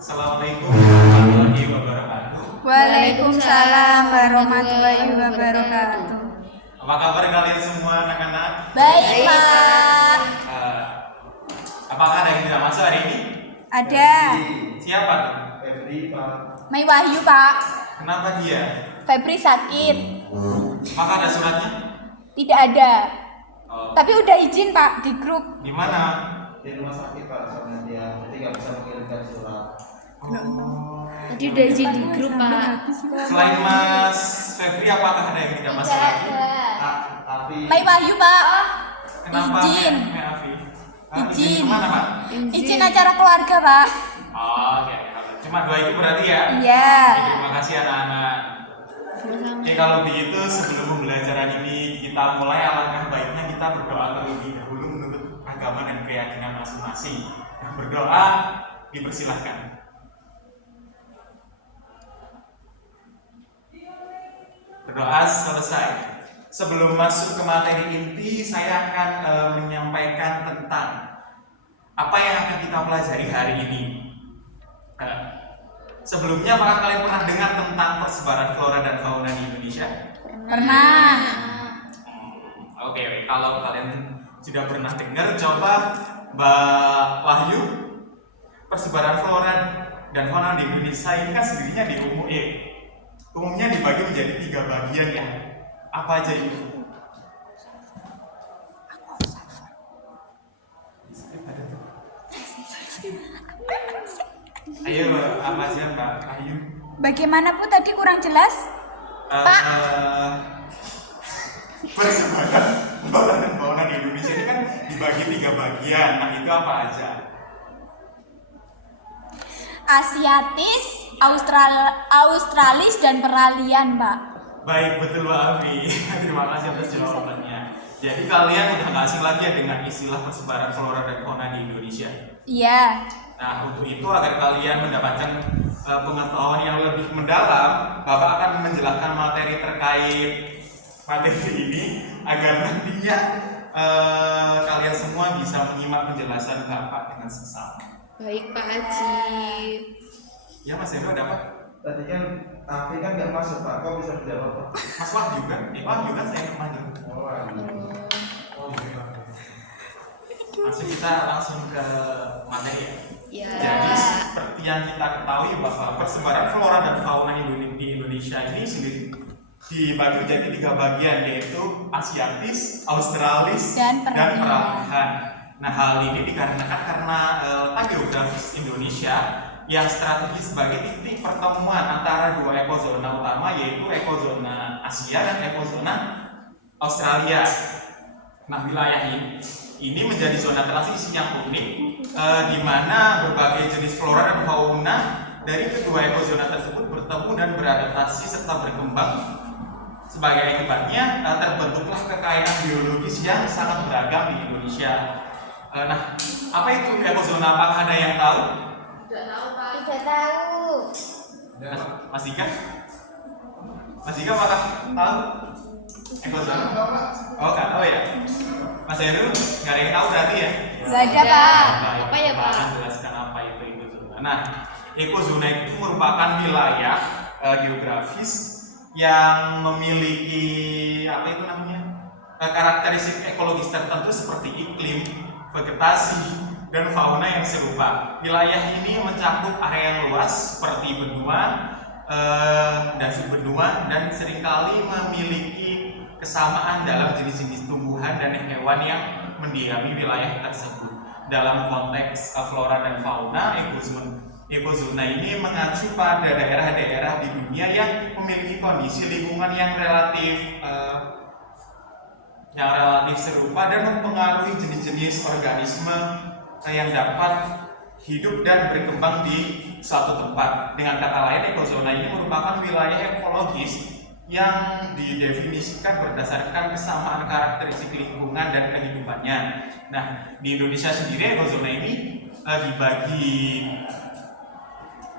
Assalamualaikum warahmatullahi wabarakatuh. Waalaikumsalam warahmatullahi wabarakatuh. Apa kabar kalian semua anak-anak? Baik, Pak. Apakah ada yang tidak masuk hari ini? Ada. Siapa tuh? Febri, Pak. Mei Wahyu, Pak. Kenapa dia? Febri sakit. Apakah ada suratnya? Tidak ada. Oh, Tapi udah izin, Pak, di grup. di mana? Di rumah sakit, Pak, soalnya dia jadi nggak bisa mengirimkan surat. Oh. Tadi udah izin di grup, Pak. Selain Mas Febri, apakah ada yang tidak masuk lagi? Tapi Mei Wahyu, Pak. Kenapa? Izin. Afi? Izin. Kemana, Pak? Izin acara keluarga, Pak. Oh, oke. Cuma dua itu berarti ya? Iya. Oke, terima kasih anak-anak. Sama-sama. Oke, kalau begitu sebelum pembelajaran ini kita mulai, alangkah baiknya kita berdoa terlebih dahulu menurut agama dan keyakinan masing-masing. Nah, berdoa dipersilahkan. Berdoa selesai. Sebelum masuk ke materi inti, saya akan menyampaikan tentang apa yang akan kita pelajari hari ini. Sebelumnya, apakah kalian pernah dengar tentang persebaran flora dan fauna di Indonesia? Pernah. Oke, kalau kalian sudah pernah dengar, coba Mbak Wahyu, persebaran flora dan fauna di Indonesia ini kan sendirinya umumnya dibagi menjadi 3 bagian ya. Apa aja itu? Ayo, apa aja Mbak Wahyu? Bagaimana, Bu? Tadi kurang jelas? Pak. Persebaran flora dan fauna di Indonesia ini kan dibagi 3 bagian. Nah, itu apa aja? Asiatis, Australis, dan peralihan, Pak. Baik, betul Mbak Afi. Terima kasih atas jawabannya. Jadi kalian udah nggak asing lagi ya dengan istilah persebaran flora dan fauna di Indonesia. Iya. Nah, untuk itu agar kalian mendapatkan pengetahuan yang lebih mendalam, Bapak akan menjelaskan materi terkait materi ini agar nantinya kalian semua bisa menyimak penjelasan Bapak dengan sesama. Baik, Pak Haji. Ya Mas Hendro ada apa? tadi kan Afi kan nggak masuk, Pak. Kok bisa menjawab, Pak? Mas Wahyu kan? Wahyu kan saya kemarin. Langsung kita langsung ke materi ya. Ya. Jadi seperti yang kita ketahui bahwa persebaran flora dan fauna di Indonesia ini sendiri dibagi menjadi 3 bagian, yaitu Asiatis, Australis, Dan dan peralihan. peralihan. Nah, hal ini dikarenakan karena letak geografis Indonesia yang strategis sebagai titik pertemuan antara 2 ekozona utama, yaitu ekozona Asia dan ekozona Australia. Nah, wilayah ini menjadi zona transisi yang unik, di mana berbagai jenis flora dan fauna dari kedua ekozona tersebut bertemu dan beradaptasi serta berkembang. Sebagai akibatnya, terbentuklah kekayaan biologis yang sangat beragam di Indonesia. Nah, apa itu ekozona? Apakah ada yang tahu? Tidak tahu. Mas Dika? Mas Dika apakah tahu ekozona? Oh, nggak tahu ya? Mas Heru nggak ada yang tahu berarti ya? Nggak ada, Pak. Apa ya, Pak? Akan jelaskan apa itu ekozona. Nah, ekozona itu merupakan wilayah geografis yang memiliki apa itu namanya karakteristik ekologis tertentu seperti iklim, vegetasi, dan fauna yang serupa. Wilayah ini mencakup area yang luas seperti benua dan subbenua, dan seringkali memiliki kesamaan dalam jenis-jenis tumbuhan dan hewan yang mendiami wilayah tersebut. Dalam konteks flora dan fauna, ekozona ini mengacu pada daerah-daerah di dunia yang memiliki kondisi lingkungan yang relatif serupa dan mempengaruhi jenis-jenis organisme yang dapat hidup dan berkembang di suatu tempat. Dengan kata lain, ekozona ini merupakan wilayah ekologis yang didefinisikan berdasarkan kesamaan karakteristik lingkungan dan kehidupannya. Nah, di Indonesia sendiri ekozona ini dibagi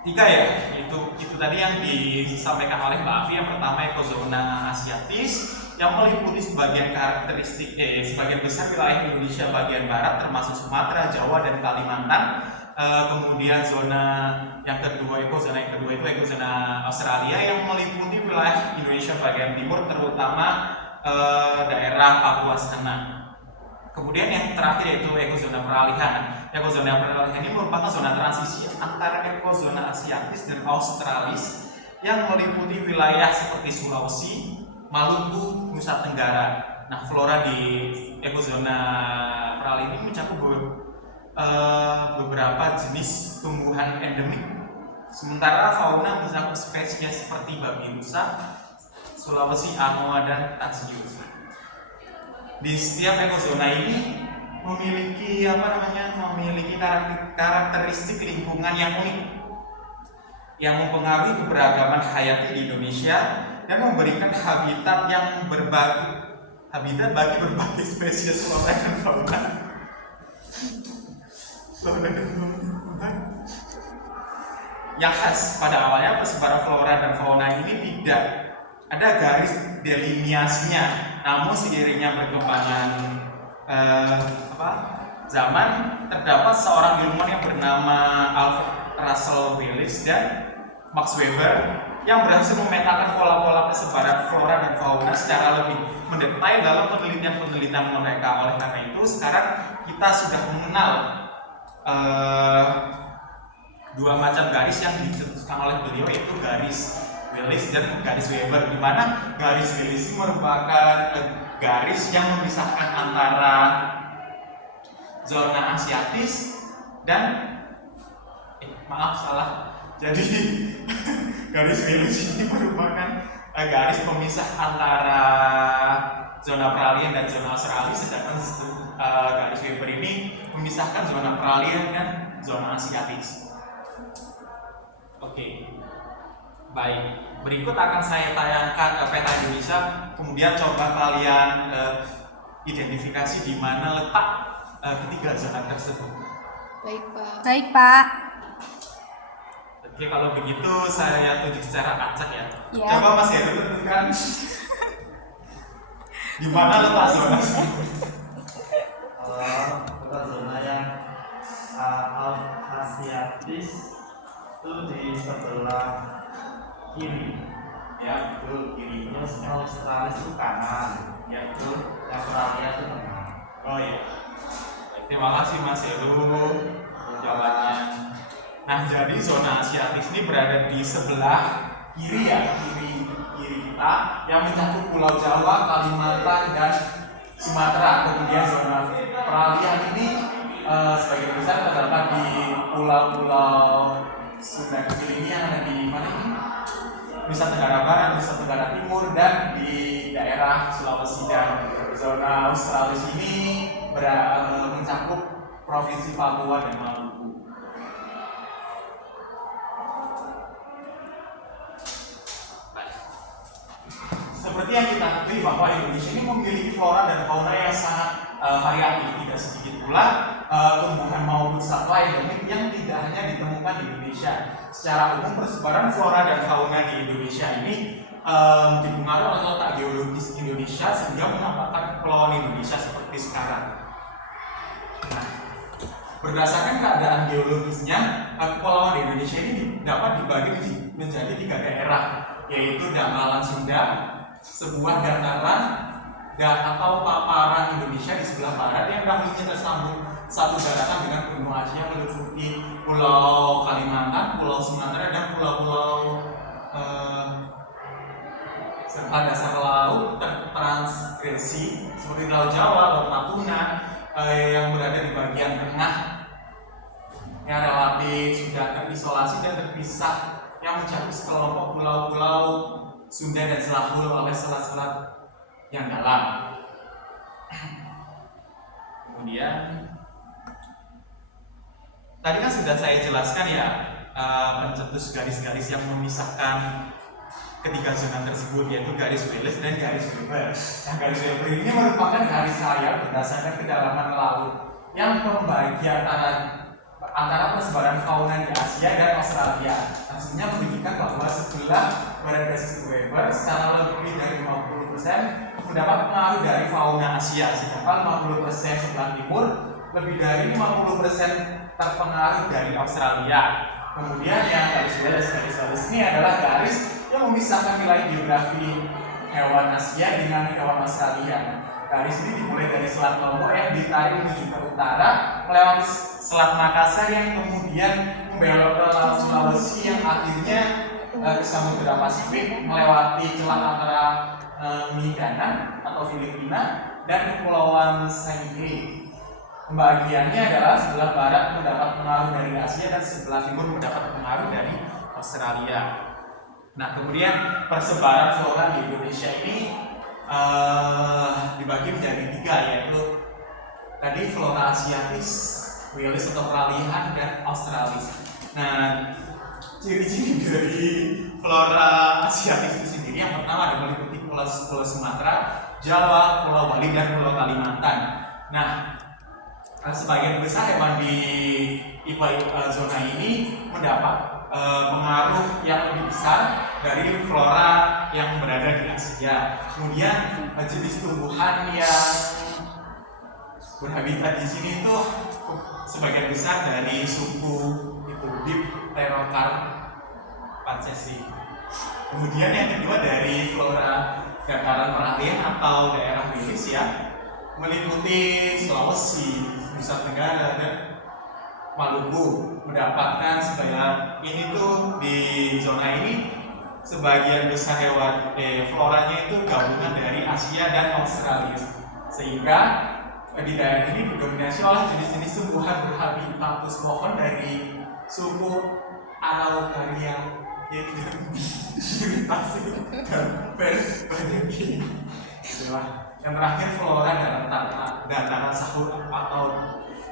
3 ya, itu tadi yang disampaikan oleh Mbak Afi. Yang pertama ekozona Asiatis yang meliputi sebagian karakteristik sebagian besar wilayah Indonesia bagian barat termasuk Sumatera, Jawa, dan Kalimantan. Kemudian zona yang kedua, ekozona yang kedua itu ekozona Australia yang meliputi wilayah Indonesia bagian timur, terutama daerah Papua sana. Kemudian yang terakhir yaitu ekozona peralihan. Ekozona peralihan ini merupakan zona transisi antara ekozona asiatis dan australis yang meliputi wilayah seperti Sulawesi, Maluku, Nusa Tenggara. Nah, flora di ekozona peralihan ini mencakup beberapa jenis tumbuhan endemik. Sementara fauna mencakup spesies seperti babi rusa, Sulawesi, Anoa, dan Tatsius. Di setiap ekozona ini memiliki karakteristik lingkungan yang unik yang mempengaruhi keberagaman hayati di Indonesia dan memberikan habitat bagi berbagai spesies flora dan fauna. Yang khas pada awalnya persebaran flora dan fauna ini tidak ada garis deliniasinya, namun seiringnya perkembangan zaman terdapat seorang ilmuwan yang bernama Alfred Russel Wallace dan Max Weber yang berhasil memetakan pola-pola persebaran flora dan fauna secara lebih mendetail dalam penelitian-penelitian mereka. Oleh karena itu, sekarang kita sudah mengenal dua macam garis yang dicetuskan oleh beliau, yaitu garis Wallace dan garis Weber, di mana garis Wallace merupakan garis yang memisahkan antara zona asiatis dan jadi garis Wallace ini merupakan garis pemisah antara zona peralihan dan zona australis, sedangkan garis Weber ini memisahkan zona peralihan dan zona asiatis. Oke. Baik, berikut akan saya tayangkan peta Indonesia, kemudian coba kalian identifikasi di mana letak ketiga zona tersebut. Baik, Pak. Baik, Pak. Oke, kalau begitu saya tunjuk secara acak ya. Ya. Coba Mas Heru tentukan di mana letak zona. Letak zona yang asiatis itu di sebelah kiri. Ya, betul, kiri. Terus australis itu kanan. Ya, betul. Yang peralihan itu tengah. Oh iya. Baik, terima kasih Mas Heru jawabannya. Nah, jadi zona asiatis ini berada di sebelah kiri ya, kiri kita yang mencakup Pulau Jawa, Kalimantan, dan Sumatera. Kemudian zona peralihan ini sebagian besar terdapat di pulau-pulau Sunda Kecil ini yang ada di mana ini? Nusa Tenggara Barat, Nusa Tenggara Timur, dan di daerah Sulawesi. Dan zona Australis ini mencakup Provinsi Papua dan Maluku. Seperti yang kita ketahui bahwa Indonesia ini memiliki flora dan fauna yang sangat variatif. Tidak sedikit pula tumbuhan maupun satwa endemik yang tidak hanya ditemukan di Indonesia. Secara umum persebaran flora dan fauna di Indonesia ini dipengaruhi oleh letak geologis Indonesia sehingga menampakkan kepulauan Indonesia seperti sekarang. Nah, berdasarkan keadaan geologisnya, kepulauan Indonesia ini dapat dibagi menjadi 3 daerah, yaitu Dangkalan Sunda, sebuah dataran atau paparan Indonesia di sebelah barat yang dahulunya tersambung satu daratan dengan benua Asia meliputi Pulau Kalimantan, Pulau Sumatera, dan pulau-pulau serta dasar laut tertransgresi seperti Laut Jawa, Laut Natuna yang berada di bagian tengah yang relatif sudah terisolasi dan terpisah, yang mencakup sekelompok pulau-pulau Sunda dan Selangor oleh selat-selat yang dalam. Kemudian tadi kan sudah saya jelaskan ya pencetus garis-garis yang memisahkan ketiga zona tersebut, yaitu garis Wallace dan garis Weber. Nah, garis Weber ini merupakan garis layar berdasarkan kedalaman laut yang membagi antara persebaran fauna di Asia dan Australia. Maksudnya menunjukkan bahwa sebelah barat garis Weber secara lebih dari 50% mendapat pengaruh dari fauna Asia, sedangkan 50% sebelah timur lebih dari 50% terpengaruh dari Australia. Kemudian yang garis Wales ini adalah garis yang memisahkan wilayah geografi hewan Asia dengan hewan Australia. Garis ini dimulai dari Selat Lombok yang ditarik menuju ke utara, melewati Selat Makassar yang kemudian membelok ke Laut Sulawesi yang akhirnya ke Samudra Pasifik melewati celah antara Mindanao atau Filipina dan Kepulauan Sangihe. Pembagiannya adalah sebelah barat mendapat pengaruh dari Asia dan sebelah timur mendapat pengaruh dari Australia. Nah, kemudian persebaran flora di Indonesia ini dibagi menjadi 3, yaitu tadi flora asiatis, Wales atau peralihan, dan australis. Nah, ciri-ciri dari flora asiatis itu sendiri yang pertama ada meliputi Pulau Sumatera, Jawa, Pulau Bali, dan Pulau Kalimantan. Nah, sebagian besar hewan di zona ini mendapat pengaruh yang lebih besar dari flora yang berada di Asia. Kemudian jenis tumbuhan yang berhabitat di sini itu sebagian besar dari suku itu Dipterocarpaceae. Kemudian yang kedua dari flora dataran peralihan atau daerah Wilis ya, meliputi Sulawesi, Nusa Tenggara, dan Maluku. Mendapatkan sebanyak ini tuh di zona ini sebagian besar hewan floranya itu gabungan dari Asia dan Australia, sehingga di daerah ini didominasi oleh jenis-jenis tumbuhan berhabitatus pohon dari suku Araucaria iritasi dan berbagai. Yang terakhir flora dataran sahur atau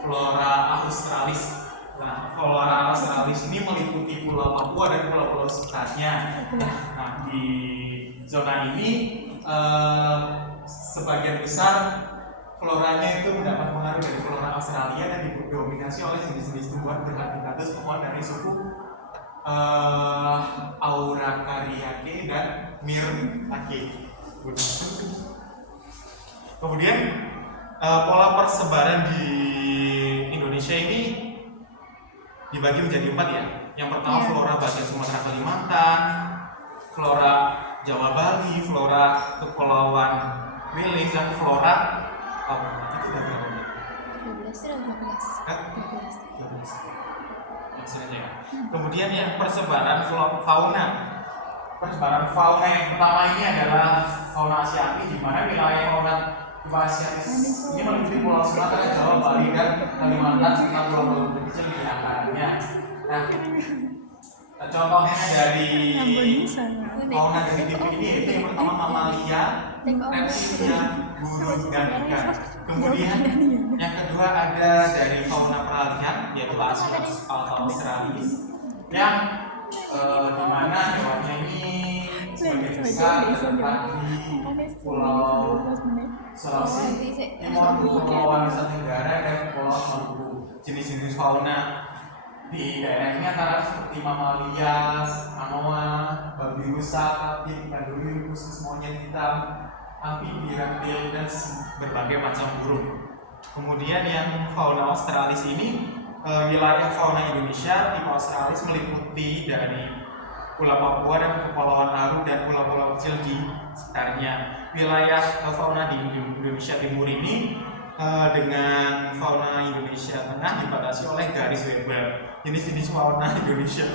flora australis. Nah, flora australis ini meliputi Pulau Papua dan pulau-pulau sekitarnya. Nah, di zona ini sebagian besar floranya itu mendapat pengaruh dari flora Australia dan didominasi oleh jenis-jenis tumbuhan berhabitatus pohon dari suku Araucariaceae dan Myrtaceae. Kemudian pola persebaran di Indonesia ini dibagi menjadi 4 ya. Yang pertama flora bagian Sumatera Kalimantan, flora Jawa Bali, flora Kepulauan Wilis, dan flora itu udah berapa? 12. Ya. Kemudian yang persebaran fauna. Persebaran fauna yang pertama ini adalah fauna asiatis, di mana wilayah fauna asiatis ini meliputi Pulau Sumatera, Jawa, Bali, dan Kalimantan serta pulau-pulau kecil di antaranya. Nah, contohnya dari fauna dari tipe ini yaitu yang pertama mamalia, reptilia, burung, dan ikan. Kemudian yang kedua ada dari fauna peralihan yaitu Australis yang dimana hewannya ini sebagian besar terdapat di Pulau Sulawesi, Timur, Kepulauan Nusa Tenggara, dan Kepulauan Maluku. Jenis-jenis fauna di daerah ini antara seperti mamalia, anoa, babi rusa, tapir, ikan duri, khusus monyet hitam, amfibi, reptil, dan berbagai macam burung. Kemudian yang fauna australis ini wilayah fauna Indonesia tipe australis meliputi dari Pulau Papua dan Kepulauan Aru dan pulau-pulau kecil di sekitarnya. Wilayah fauna di Indonesia Timur ini dengan fauna Indonesia Tengah dibatasi oleh garis Weber. Jenis-jenis fauna Indonesia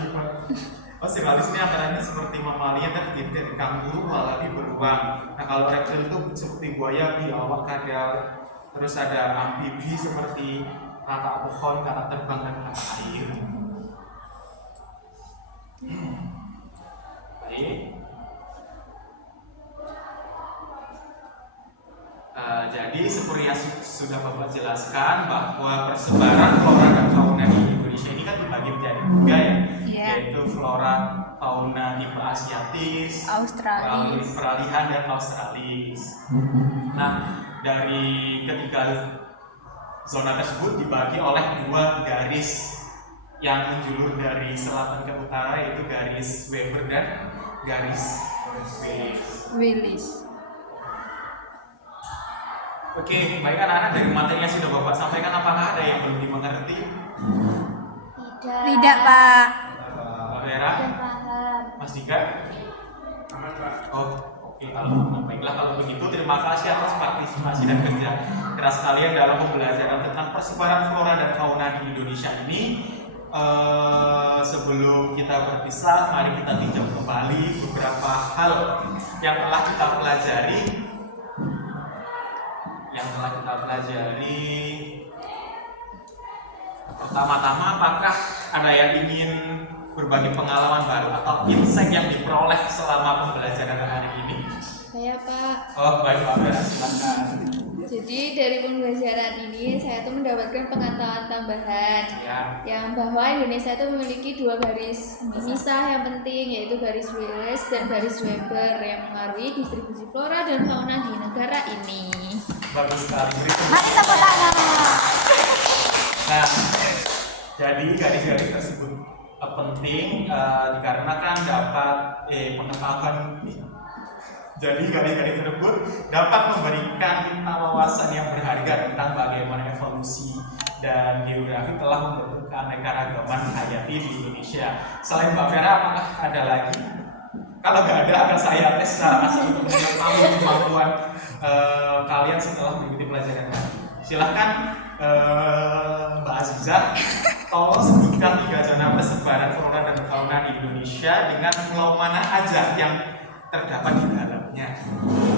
australis ini antaranya seperti mamalia terdiri dari kanguru, wallaby, beruang. Nah, kalau reptil itu seperti buaya, biawak, kadal. Terus ada amfibi seperti kakak pohon, kakak terbang, dan kakak air. Baik. Jadi seperti yang sudah Bapak jelaskan bahwa persebaran flora dan fauna di Indonesia ini kan dibagi menjadi 3 ya, yaitu flora fauna tipe asiatis, Australis, peralihan, dan australis. Nah, dari ketiga zona tersebut dibagi oleh 2 garis yang menjulur dari selatan ke utara, yaitu garis Weber dan garis Wilis. Oke, baik anak-anak, dari materi yang sudah Bapak sampaikan apakah ada yang belum dimengerti? Tidak, Pak. Mbak Vera? Paham. Mas Dika? Oh, oke, baiklah kalau begitu terima kasih atas partisipasi dan kerja keras kalian dalam pembelajaran tentang persebaran flora dan fauna di Indonesia ini. Sebelum kita berpisah, mari kita tinjau kembali beberapa hal yang telah kita pelajari. Pertama-tama, apakah ada yang ingin berbagi pengalaman baru atau insight yang diperoleh selama pembelajaran hari ini? Saya Pak. Oh, baik Pak Vera, silakan. Jadi dari pembelajaran ini saya tuh mendapatkan pengetahuan tambahan Ya. yang bahwa Indonesia itu memiliki 2 garis misah yang penting, yaitu garis Wallace dan garis Weber yang mengaruhi distribusi flora dan fauna di negara ini. Bagus sekali. Berikut. Mari tepuk tangan. Nah, jadi garis-garis tersebut penting dikarenakan dapat pengetahuan. Jadi garis-garis tersebut dapat memberikan kita wawasan yang berharga tentang bagaimana evolusi dan geografi telah membentuk keanekaragaman hayati di Indonesia. Selain Mbak Vera, apakah ada lagi? Kalau nggak ada, akan saya tes secara asli untuk mengetahui kemampuan kalian setelah mengikuti pelajaran hari. Silahkan Mbak Azizah, tolong sebutkan 3 zona persebaran flora dan fauna di Indonesia dengan pulau mana aja yang terdapat di dalamnya.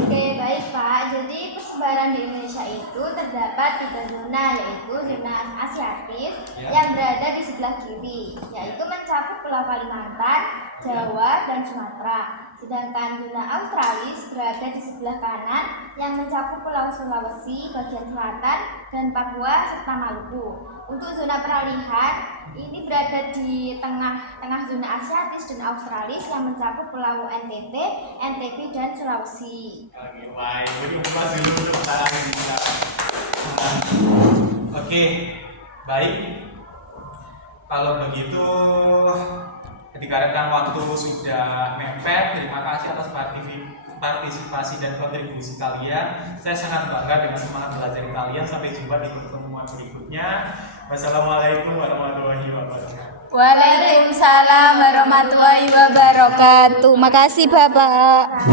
Oke, baik Pak. Jadi persebaran di Indonesia itu terdapat 3 zona, yaitu zona Asiatis yang berada di sebelah kiri, yaitu mencakup Pulau Kalimantan, Jawa, dan Sumatera. Sedangkan zona Australis berada di sebelah kanan yang mencakup Pulau Sulawesi bagian selatan dan Papua serta Maluku. Untuk zona peralihan ini berada di tengah zona Asiatis dan Australis yang mencakup Pulau NTT, NTB, dan Sulawesi. Oke, baik. Beri upah dulu untuk tangan kita. Oke, baik. Kalau begitu, dikarenakan waktu sudah mepet, terima kasih atas partisipasi dan kontribusi kalian. Saya sangat bangga dengan semangat belajar kalian. Sampai jumpa di pertemuan berikutnya. Wassalamualaikum warahmatullahi wabarakatuh. Waalaikumsalam warahmatullahi wabarakatuh. Makasih, Bapak.